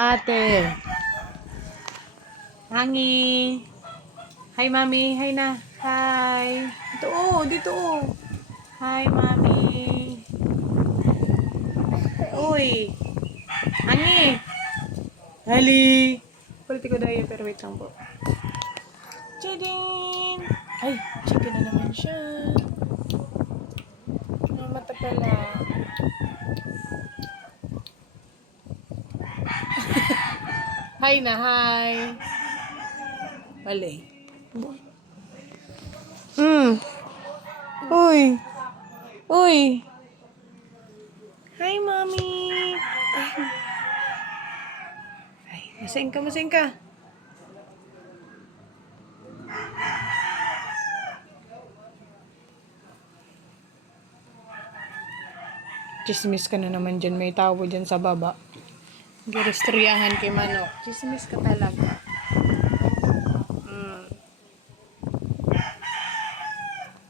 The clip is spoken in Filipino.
Ate. Hangi. Hi, Mami. Hi na. Hi. Dito, oh. Dito, oh. Hi, Mami. Uy. Hangi. Hali. Kulit ko dahil, pero wait lang po. Chidin! Ay, chicken na naman siya. Ay, mata pala. Hi na, hi. Bali. Uy. Uy. Hi, Mommy. Ay, masing ka, masing ka. Chismis ka na naman dyan. May tao dyan sa baba. Giristoryahan kay Manok. Chismis ka talaga.